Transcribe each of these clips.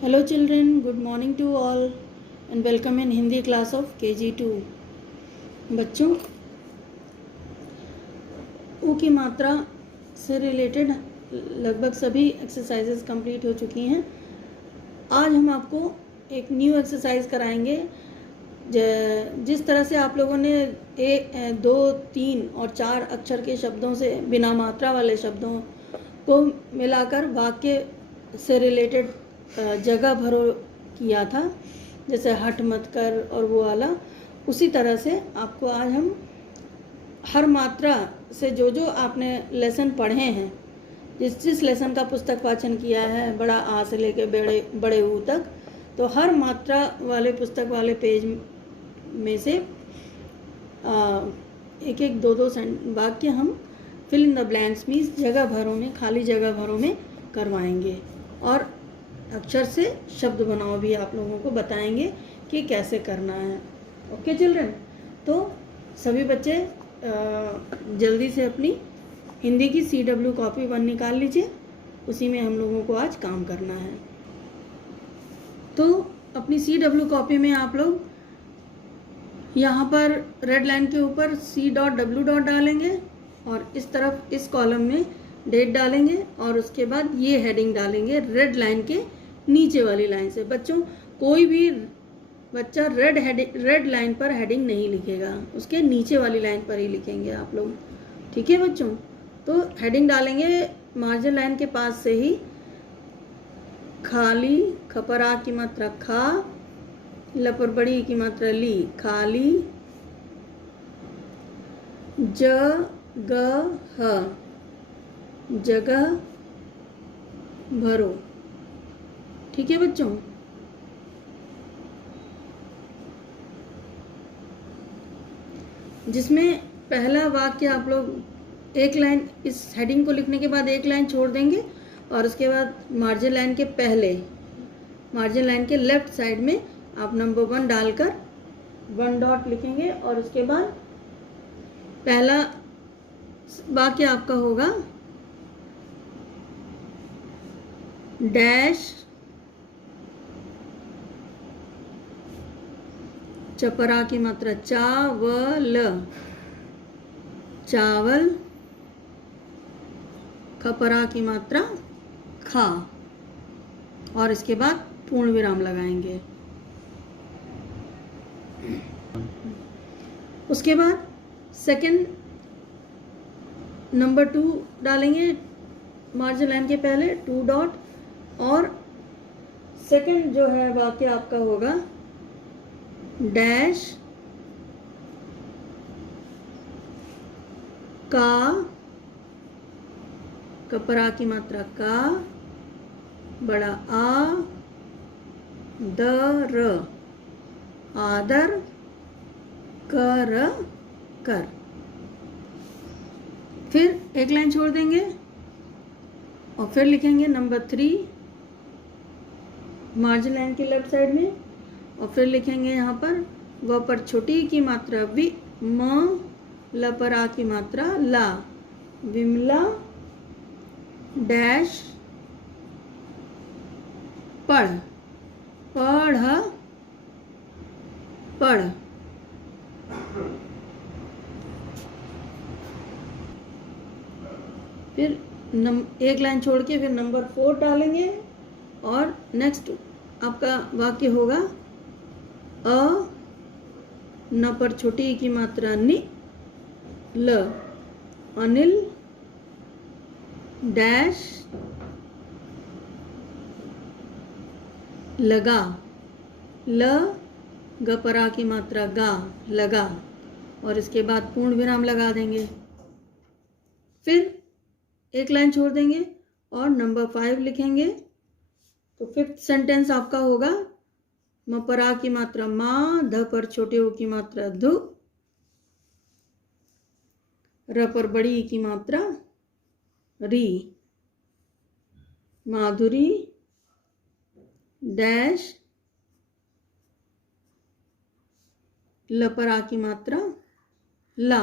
Hello children, good morning to all and welcome in Hindi class of KG2। बच्चों, ऊ की मात्रा से रिलेटेड लगभग सभी एक्सरसाइजेस कंप्लीट हो चुकी हैं। आज हम आपको एक न्यू एक्सरसाइज कराएंगे। जिस तरह से आप लोगों ने 2, 3 और 4 अक्षर के शब्दों से बिना मात्रा वाले शब्दों को मिलाकर वाक्य से रिलेटेड जगह भरो किया था, जैसे हट मत कर और वो वाला, उसी तरह से आपको आज हम हर मात्रा से जो आपने लेसन पढ़े हैं, जिस लेसन का पुस्तक वाचन किया है, बड़ा आ से लेके बड़े ऊ तक, तो हर मात्रा वाले पुस्तक वाले पेज में से एक एक दो वाक्य हम fill in the blanks means जगह भरों में, खाली जगह भरों में करवाएंगे और अक्षर से शब्द बनाओ भी आप लोगों को बताएंगे कि कैसे करना है। ओके चिल्ड्रन, तो सभी बच्चे जल्दी से अपनी हिंदी की CW कॉपी 1 निकाल लीजिए, उसी में हम लोगों को आज काम करना है। तो अपनी CW कॉपी में आप लोग यहाँ पर रेड लाइन के ऊपर C.W. डालेंगे और इस तरफ इस कॉलम में डेट डालेंगे और उसके बाद ये हेडिंग डालेंगे रेड लाइन के नीचे वाली लाइन से। बच्चों, कोई भी बच्चा रेड लाइन पर हेडिंग नहीं लिखेगा, उसके नीचे वाली लाइन पर ही लिखेंगे आप लोग, ठीक है बच्चों। तो हेडिंग डालेंगे मार्जिन लाइन के पास से ही, खाली, खपरा की मात्रा खा, लपर बड़ी की मात्रा ली, खाली, जगह, जगह भरो, ठीक है बच्चों। जिसमें पहला वाक्य आप लोग एक लाइन इस हेडिंग को लिखने के बाद एक लाइन छोड़ देंगे और उसके बाद मार्जिन लाइन के पहले, मार्जिन लाइन के लेफ्ट साइड में आप नंबर 1 डालकर 1 डॉट लिखेंगे और उसके बाद पहला वाक्य आपका होगा डैश चपरा की मात्रा चावल, चावल, खपरा की मात्रा खा और इसके बाद पूर्ण विराम लगाएंगे। उसके बाद सेकंड नंबर 2 डालेंगे मार्जिन लाइन के पहले 2 डॉट और सेकंड जो है वाक्य आपका होगा डैश का, कपरा की मात्रा का, बड़ा आ, दर, आदर, कर। फिर एक लाइन छोड़ देंगे और फिर लिखेंगे नंबर 3 मार्जिन लाइन के लेफ्ट साइड में और फिर लिखेंगे यहाँ पर व पर छोटी की मात्रा वि, म, ल पर आ की मात्रा ला, विमला, डैश, पढ़, पढ़। फिर एक लाइन छोड़ के फिर नंबर 4 डालेंगे और नेक्स्ट आपका वाक्य होगा अ, न पर छोटी की मात्रा नि, ल, अनिल, डैश, लगा, ल, गपरा की मात्रा गा, लगा और इसके बाद पूर्ण विराम लगा देंगे। फिर एक लाइन छोड़ देंगे और नंबर 5 लिखेंगे। तो 5th सेंटेंस आपका होगा मपरा की मात्रा मा, ध पर छोटे ओ की मात्रा धु, र पर बड़ी की मात्रा री, माधुरी, डैश, ल पर आ की मात्रा ला,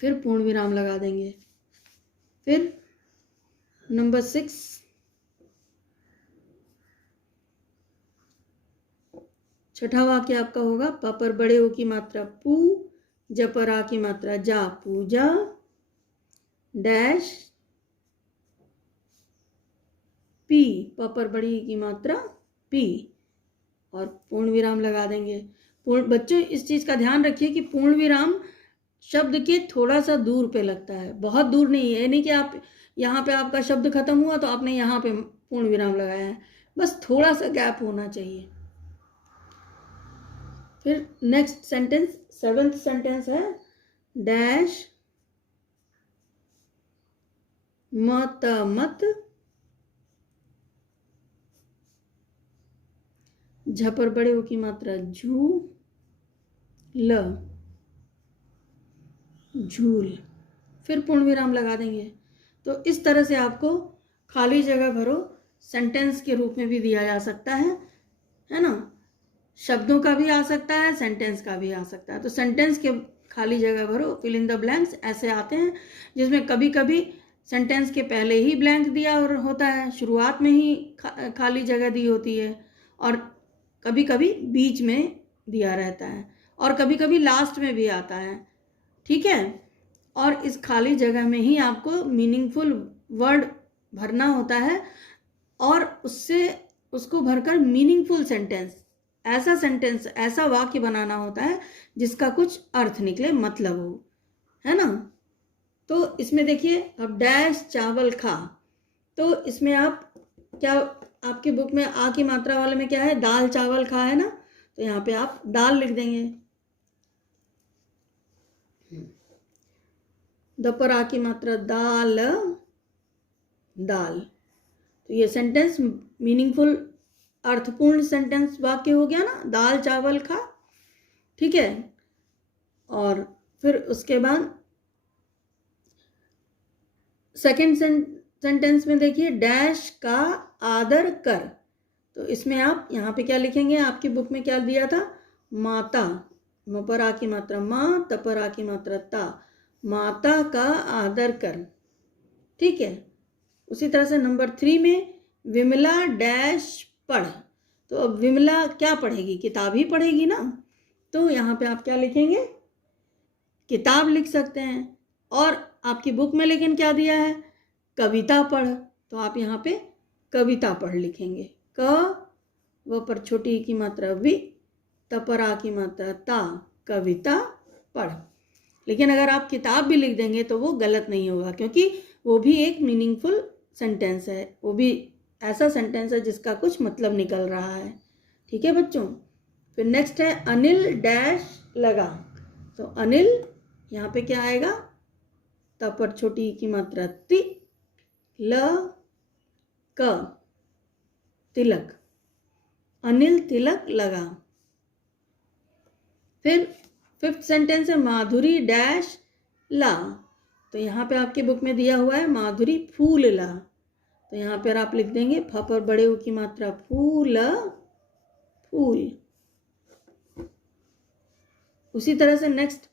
फिर पूर्ण विराम लगा देंगे। फिर नंबर 6 छठा वाक्य आपका होगा प पर बड़े ओ की मात्रा पू, ज पर आ की मात्रा जा, पूजा, डैश पी, प पर बड़ी ई की मात्रा पी, और पूर्ण विराम लगा देंगे। बच्चों इस चीज़ का ध्यान रखिए कि पूर्ण विराम शब्द के थोड़ा सा दूर पे लगता है, बहुत दूर नहीं है। नहीं कि आप यहाँ पे आपका शब्द खत्म हुआ तो आपने यहाँ पे पूर्ण विराम लगाया है, बस थोड़ा सा गैप होना चाहिए। फिर नेक्स्ट सेंटेंस, 7th सेंटेंस है डैश मत मत झ पर बड़े ओ की मात्रा झू, ल, झूल, फिर पूर्ण विराम लगा देंगे। तो इस तरह से आपको खाली जगह भरो सेंटेंस के रूप में भी दिया जा सकता है ना। शब्दों का भी आ सकता है, सेंटेंस का भी आ सकता है। तो सेंटेंस के खाली जगह भरो, फिल इन द ब्लैंक्स ऐसे आते हैं, जिसमें कभी कभी सेंटेंस के पहले ही ब्लैंक दिया और होता है, शुरुआत में ही खाली जगह दी होती है, और कभी कभी बीच में दिया रहता है, और कभी कभी लास्ट में भी आता है। ठीक है, और इस खाली जगह में ही आपको मीनिंगफुल वर्ड भरना होता है, और उसको भरकर मीनिंगफुल सेंटेंस, ऐसा वाक्य बनाना होता है जिसका कुछ अर्थ निकले, मतलब हो, है ना। तो इसमें देखिए, अब डैश चावल खा, तो इसमें आप क्या, आपकी बुक में आ की मात्रा वाले में क्या है, दाल चावल खा है ना, तो यहाँ पे आप दाल लिख देंगे। द पर आ की मात्रा दाल, दाल, तो ये सेंटेंस मीनिंगफुल अर्थपूर्ण सेंटेंस वाक्य हो गया ना, दाल चावल खा। ठीक है, और फिर उसके बाद सेकंड सेंटेंस में देखिए डैश का आदर कर, तो इसमें आप यहाँ पे क्या लिखेंगे, आपकी बुक में क्या दिया था, माता, म पर आ की मात्रा माँ, त पर आ की मात्रा ता, माता का आदर कर। ठीक है, उसी तरह से नंबर 3 में विमला डैश पढ़, तो अब विमला क्या पढ़ेगी, किताब ही पढ़ेगी ना, तो यहाँ पे आप क्या लिखेंगे, किताब लिख सकते हैं। और आपकी बुक में लेकिन क्या दिया है, कविता पढ़, तो आप यहाँ पे कविता पढ़ लिखेंगे। क व पर छोटी की मात्रा वि, त पर आ की मात्रा ता, कविता पढ़। लेकिन अगर आप किताब भी लिख देंगे तो वो गलत नहीं होगा, क्योंकि वो भी एक मीनिंगफुल सेंटेंस है, वो भी ऐसा सेंटेंस है जिसका कुछ मतलब निकल रहा है। ठीक है बच्चों, फिर नेक्स्ट है अनिल डैश लगा, तो अनिल यहाँ पे क्या आएगा, त पर छोटी की मात्रा ति, ल, क, तिलक, अनिल तिलक लगा। फिर 5th सेंटेंस है माधुरी डैश ला, तो यहाँ पे आपके बुक में दिया हुआ है माधुरी फूल ला, तो यहाँ पर आप लिख देंगे फ पर बड़े ऊ की मात्रा फूल, फूल। उसी तरह से नेक्स्ट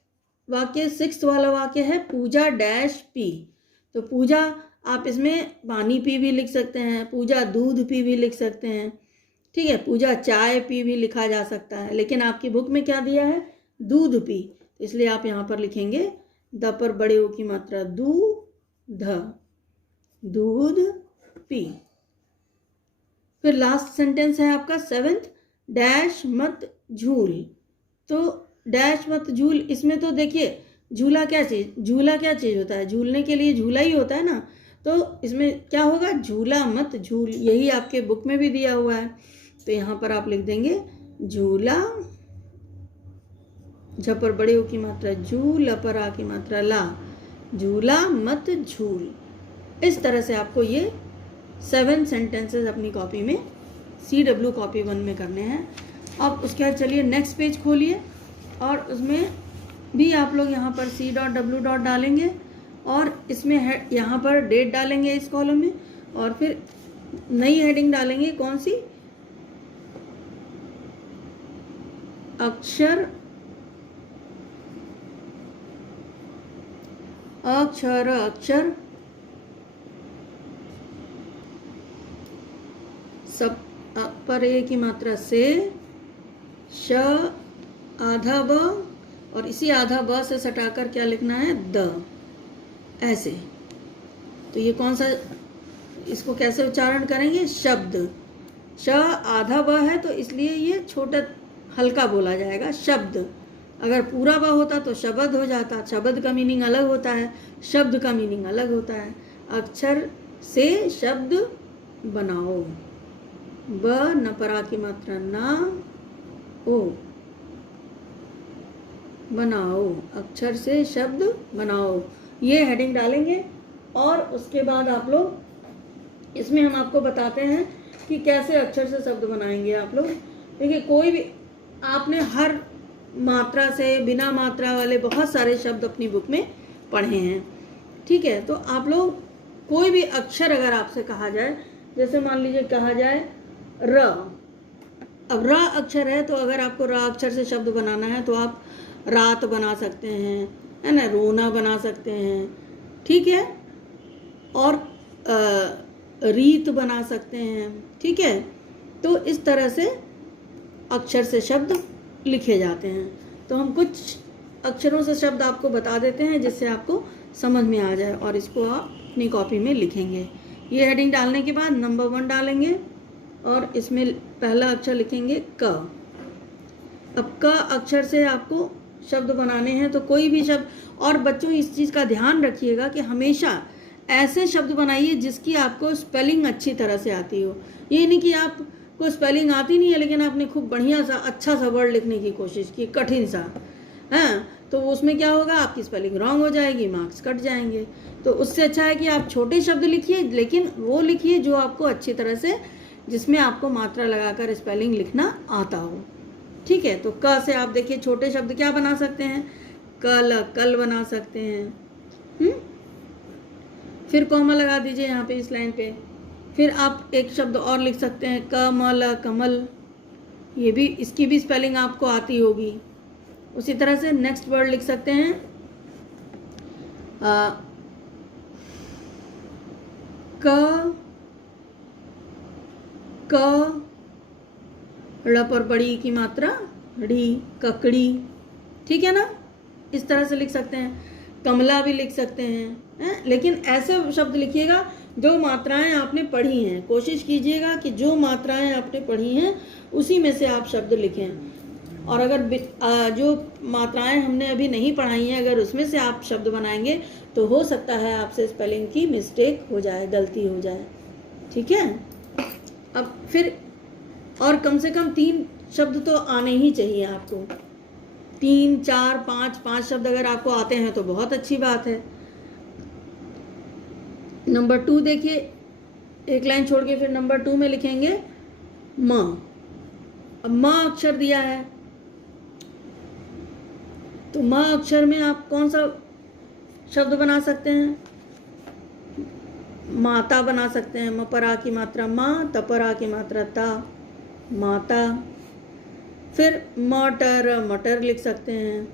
वाक्य 6th वाला वाक्य है पूजा डैश पी, तो पूजा आप इसमें पानी पी भी लिख सकते हैं, पूजा दूध पी भी लिख सकते हैं। ठीक है, पूजा चाय पी भी लिखा जा सकता है, लेकिन आपकी बुक में क्या दिया है, दूध पी, तो इसलिए आप यहाँ पर लिखेंगे द पर बड़े ओ की मात्रा दू, ध, दूध पी। फिर लास्ट सेंटेंस है आपका 7th डैश मत झूल, तो डैश मत झूल, इसमें तो देखिए झूला क्या चीज़ होता है, झूलने के लिए झूला ही होता है ना, तो इसमें क्या होगा, झूला मत झूल, यही आपके बुक में भी दिया हुआ है, तो यहाँ पर आप लिख देंगे झूला, झ पर बड़े ओ की मात्रा झू, ल पर आ की मात्रा ला, झूला मत झूल। इस तरह से आपको ये 7 सेंटेंसेस अपनी कॉपी में CW कॉपी 1 में करने हैं। अब उसके बाद चलिए नेक्स्ट पेज खोलिए, और उसमें भी आप लोग यहाँ पर C.W. डालेंगे, और इसमें यहाँ पर डेट डालेंगे इस कॉलम में, और फिर नई हेडिंग डालेंगे, कौन सी, अक्षर सब पर ए की मात्रा से, श आधा ब और इसी आधा ब से सटाकर क्या लिखना है, द, ऐसे। तो ये कौन सा, इसको कैसे उच्चारण करेंगे, शब्द। श आधा ब है तो इसलिए ये छोटा हल्का बोला जाएगा, शब्द। अगर पूरा ब होता तो शब्द हो जाता, शब्द का मीनिंग अलग होता है, शब्द का मीनिंग अलग होता है। अक्षर से शब्द बनाओ, ब न परा की मात्रा ना, ओ, बनाओ, अक्षर से शब्द बनाओ, ये हेडिंग डालेंगे। और उसके बाद आप लोग इसमें हम आपको बताते हैं कि कैसे अक्षर से शब्द बनाएंगे आप लोग। देखिए कोई भी, आपने हर मात्रा से बिना मात्रा वाले बहुत सारे शब्द अपनी बुक में पढ़े हैं, ठीक है। तो आप लोग कोई भी अक्षर अगर आपसे कहा जाए, जैसे मान लीजिए कहा जाए र, अब र अक्षर है तो अगर आपको र अक्षर से शब्द बनाना है तो आप रात बना सकते हैं, है ना, रोना बना सकते हैं, ठीक है, और रीत बना सकते हैं, ठीक है। तो इस तरह से अक्षर से शब्द लिखे जाते हैं। तो हम कुछ अक्षरों से शब्द आपको बता देते हैं जिससे आपको समझ में आ जाए, और इसको आप अपनी कॉपी में लिखेंगे। ये हेडिंग डालने के बाद नंबर 1 डालेंगे और इसमें पहला अक्षर लिखेंगे क। अब क अक्षर से आपको शब्द बनाने हैं, तो कोई भी शब्द, और बच्चों इस चीज़ का ध्यान रखिएगा कि हमेशा ऐसे शब्द बनाइए जिसकी आपको स्पेलिंग अच्छी तरह से आती हो। ये नहीं कि आपको स्पेलिंग आती नहीं है लेकिन आपने खूब बढ़िया सा अच्छा सा वर्ड लिखने की कोशिश की, कठिन सा, हाँ, तो उसमें क्या होगा, आपकी स्पेलिंग रॉन्ग हो जाएगी, मार्क्स कट जाएंगे। तो उससे अच्छा है कि आप छोटे शब्द लिखिए, लेकिन वो लिखिए जो आपको अच्छी तरह से, जिसमें आपको मात्रा लगाकर स्पेलिंग लिखना आता हो, ठीक है। तो क से आप देखिए छोटे शब्द क्या बना सकते हैं, कल, कल बना सकते हैं। फिर कॉमा लगा दीजिए यहाँ पे इस लाइन पे। फिर आप एक शब्द और लिख सकते हैं, कमल, कमल, ये भी, इसकी भी स्पेलिंग आपको आती होगी। उसी तरह से नेक्स्ट वर्ड लिख सकते हैं क ड़ पर बड़ी की मात्रा ड़ी, ककड़ी, ठीक है ना, इस तरह से लिख सकते हैं। कमला भी लिख सकते हैं, लेकिन ऐसे शब्द लिखिएगा जो मात्राएं आपने पढ़ी हैं। कोशिश कीजिएगा कि जो मात्राएं आपने पढ़ी हैं उसी में से आप शब्द लिखें। और अगर जो मात्राएं हमने अभी नहीं पढ़ाई हैं अगर उसमें से आप शब्द बनाएंगे तो हो सकता है आपसे स्पेलिंग की मिस्टेक हो जाए, गलती हो जाए, ठीक है। अब फिर, और कम से कम 3 शब्द तो आने ही चाहिए आपको, 3, 4, 5 शब्द अगर आपको आते हैं तो बहुत अच्छी बात है। नंबर 2 देखिए, एक लाइन छोड़ के फिर नंबर 2 में लिखेंगे म। अब म अक्षर दिया है तो म अक्षर में आप कौन सा शब्द बना सकते हैं, माता बना सकते हैं, मपरा की मात्रा माँ, तपरा की मात्रा ता, माता। फिर मटर, मटर लिख सकते हैं।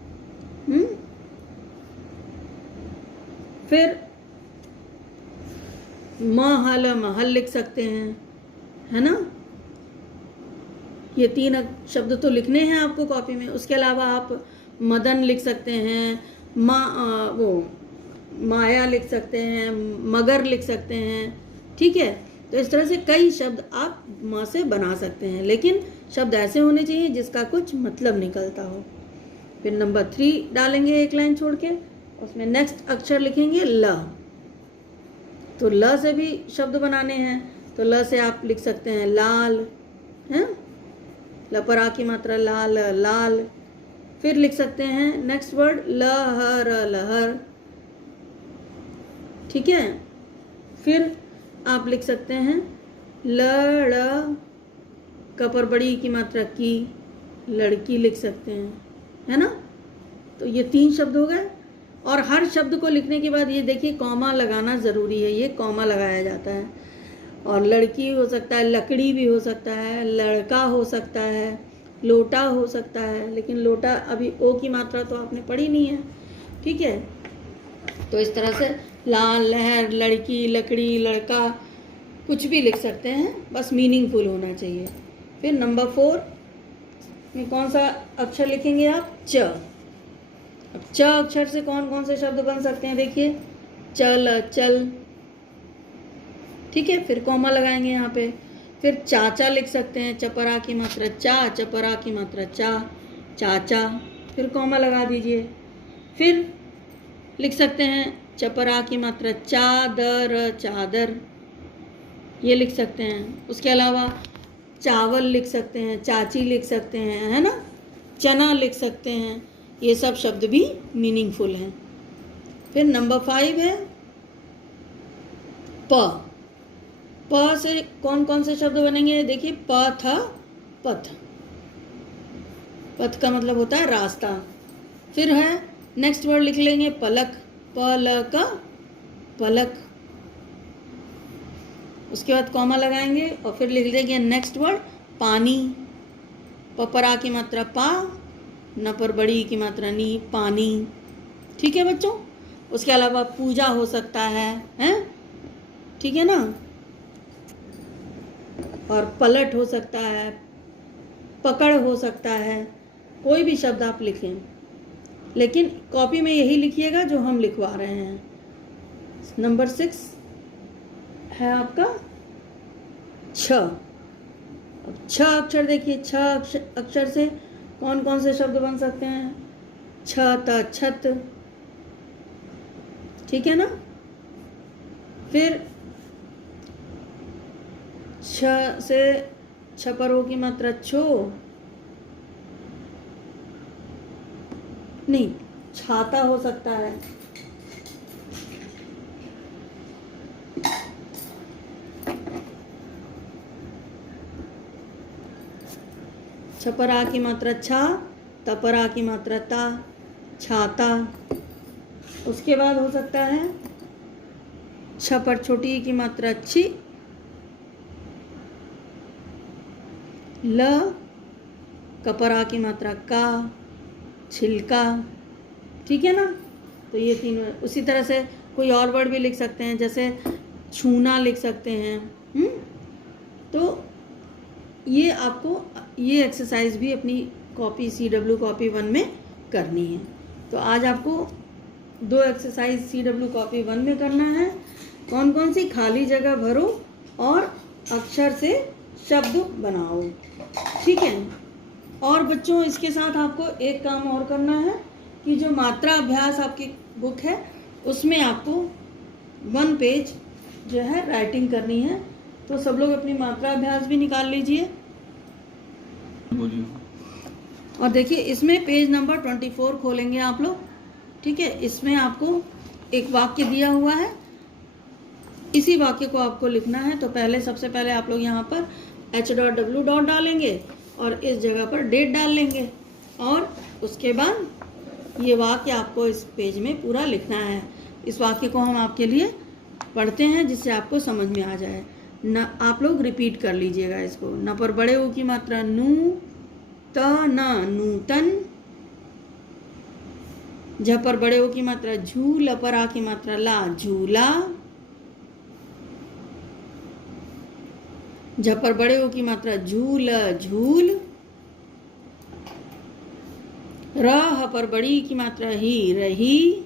फिर महल, महल लिख सकते हैं, है ना। ये 3 शब्द तो लिखने हैं आपको कॉपी में। उसके अलावा आप मदन लिख सकते हैं, माया लिख सकते हैं, मगर लिख सकते हैं, ठीक है। तो इस तरह से कई शब्द आप माँ से बना सकते हैं, लेकिन शब्द ऐसे होने चाहिए जिसका कुछ मतलब निकलता हो। फिर नंबर 3 डालेंगे एक लाइन छोड़ के, उसमें नेक्स्ट अक्षर लिखेंगे ल। तो ल से भी शब्द बनाने हैं, तो ल से आप लिख सकते हैं लाल, हैं, लपरा की मात्रा लाल, लाल। फिर लिख सकते हैं नेक्स्ट वर्ड लहर, लहर, ठीक है। फिर आप लिख सकते हैं लड़, कपर बड़ी की मात्रा की, लड़की लिख सकते हैं, है ना। तो ये 3 शब्द हो गए। और हर शब्द को लिखने के बाद ये देखिए कॉमा लगाना ज़रूरी है, ये कॉमा लगाया जाता है। और लड़की हो सकता है, लकड़ी भी हो सकता है, लड़का हो सकता है, लोटा हो सकता है, लेकिन लोटा अभी ओ की मात्रा तो आपने पढ़ी नहीं है, ठीक है। तो इस तरह से लाल, लहर, लड़की, लकड़ी, लड़का, कुछ भी लिख सकते हैं, बस मीनिंगफुल होना चाहिए। फिर नंबर 4 में कौन सा अक्षर लिखेंगे आप? च। अब च अक्षर से कौन कौन से शब्द बन सकते हैं? देखिए, चल, चल, ठीक है। फिर कॉमा लगाएंगे यहाँ पे। फिर चाचा लिख सकते हैं, चपरा की मात्रा चा, चपरा की मात्रा चा, चाचा, फिर कॉमा लगा दीजिए। फिर लिख सकते हैं चपरा की मात्रा चादर, चादर, ये लिख सकते हैं। उसके अलावा चावल लिख सकते हैं, चाची लिख सकते हैं, है ना, चना लिख सकते हैं। ये सब शब्द भी मीनिंगफुल हैं। फिर नंबर 5 है प। प से कौन कौन से शब्द बनेंगे? देखिए, पथ, पथ, पथ का मतलब होता है रास्ता। फिर है नेक्स्ट वर्ड लिख लेंगे पलक, पलक, पलक। उसके बाद कॉमा लगाएंगे और फिर लिख देंगे नेक्स्ट वर्ड पानी, पपरा की मात्रा पा, न पर बड़ी की मात्रा नी, पानी, ठीक है बच्चों। उसके अलावा पूजा हो सकता है, हैं, ठीक है ना, और पलट हो सकता है, पकड़ हो सकता है, कोई भी शब्द आप लिखें, लेकिन कॉपी में यही लिखिएगा जो हम लिखवा रहे हैं। नंबर 6 है आपका छ। अब छ अक्षर देखिए, छ अक्षर से कौन कौन से शब्द बन सकते हैं? छत, छत, ठीक है ना। फिर छ से छपरों की मात्रा छो, नहीं, छाता हो सकता है। छपरा की मात्रा छा, तपरा की मात्रा ता, छाता। उसके बाद हो सकता है छपर छोटी की मात्रा छी, ल, कपरा की मात्रा का, छिलका, ठीक है ना। तो ये 3। उसी तरह से कोई और वर्ड भी लिख सकते हैं, जैसे छूना लिख सकते हैं। तो ये आपको ये एक्सरसाइज भी अपनी कॉपी CW कॉपी 1 में करनी है। तो आज आपको 2 एक्सरसाइज CW कॉपी 1 में करना है। कौन कौन सी? खाली जगह भरो और अक्षर से शब्द बनाओ, ठीक है। और बच्चों, इसके साथ आपको एक काम और करना है कि जो मात्रा अभ्यास आपकी बुक है उसमें आपको 1 पेज जो है राइटिंग करनी है। तो सब लोग अपनी मात्रा अभ्यास भी निकाल लीजिए। और देखिए, इसमें पेज नंबर 24 खोलेंगे आप लोग, ठीक है। इसमें आपको एक वाक्य दिया हुआ है, इसी वाक्य को आपको लिखना है। तो पहले सबसे पहले आप लोग यहाँ पर H.W. डालेंगे और इस जगह पर डेट डाल लेंगे, और उसके बाद ये वाक्य आपको इस पेज में पूरा लिखना है। इस वाक्य को हम आपके लिए पढ़ते हैं जिससे आपको समझ में आ जाए। न आप लोग रिपीट कर लीजिएगा इसको। न पर बड़े ऊ की मात्रा नू, त न, नूतन। झ पर बड़े ऊ की मात्रा झू, ल पर आ की मात्रा ला, झूला। झ पर बड़े ऊ की मात्रा झूल, झूल। र पर बड़ी की मात्रा ही, रही।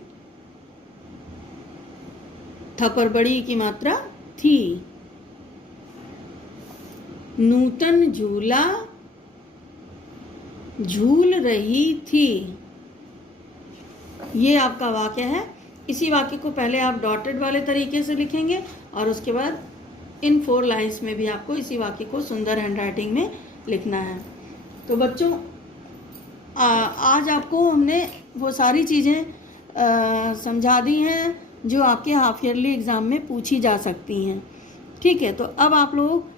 थ पर बड़ी की मात्रा थी। नूतन झूला झूल रही थी। ये आपका वाक्य है। इसी वाक्य को पहले आप डॉटेड वाले तरीके से लिखेंगे और उसके बाद इन 4 लाइन्स में भी आपको इसी वाक्य को सुंदर हैंडराइटिंग में लिखना है। तो बच्चों, आज आपको हमने वो सारी चीज़ें समझा दी हैं जो आपके हाफ ईयरली एग्ज़ाम में पूछी जा सकती हैं, ठीक है। तो अब आप लोग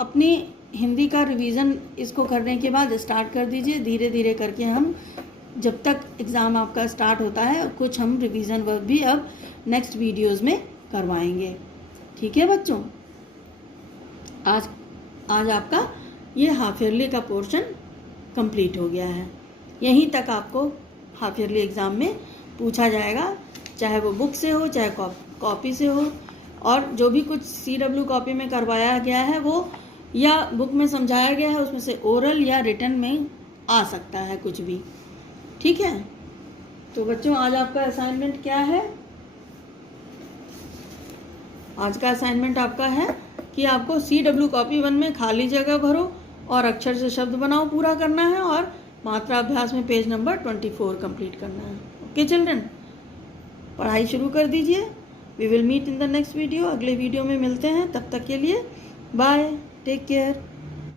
अपनी हिंदी का रिवीज़न इसको करने के बाद स्टार्ट कर दीजिए। धीरे धीरे करके हम जब तक एग्ज़ाम आपका स्टार्ट होता है कुछ हम रिवीज़न वर्क भी अब नेक्स्ट वीडियोस में करवाएंगे, ठीक है बच्चों। आज आपका ये हाफ ईयरली का पोर्शन कंप्लीट हो गया है। यहीं तक आपको हाफ ईयरली एग्ज़ाम में पूछा जाएगा, चाहे वो बुक से हो चाहे कॉपी से हो। और जो भी कुछ CW कॉपी में करवाया गया है वो या बुक में समझाया गया है उसमें से ओरल या रिटन में आ सकता है कुछ भी। ठीक है, तो बच्चों आज आपका असाइनमेंट क्या है? आज का असाइनमेंट आपका है कि आपको CW कॉपी 1 में खाली जगह भरो और अक्षर से शब्द बनाओ पूरा करना है, और मात्रा अभ्यास में पेज नंबर 24 कंप्लीट करना है। ओके चिल्ड्रन, पढ़ाई शुरू कर दीजिए। We will meet in the next video. अगले वीडियो में मिलते हैं, तब तक के लिए बाय, टेक केयर।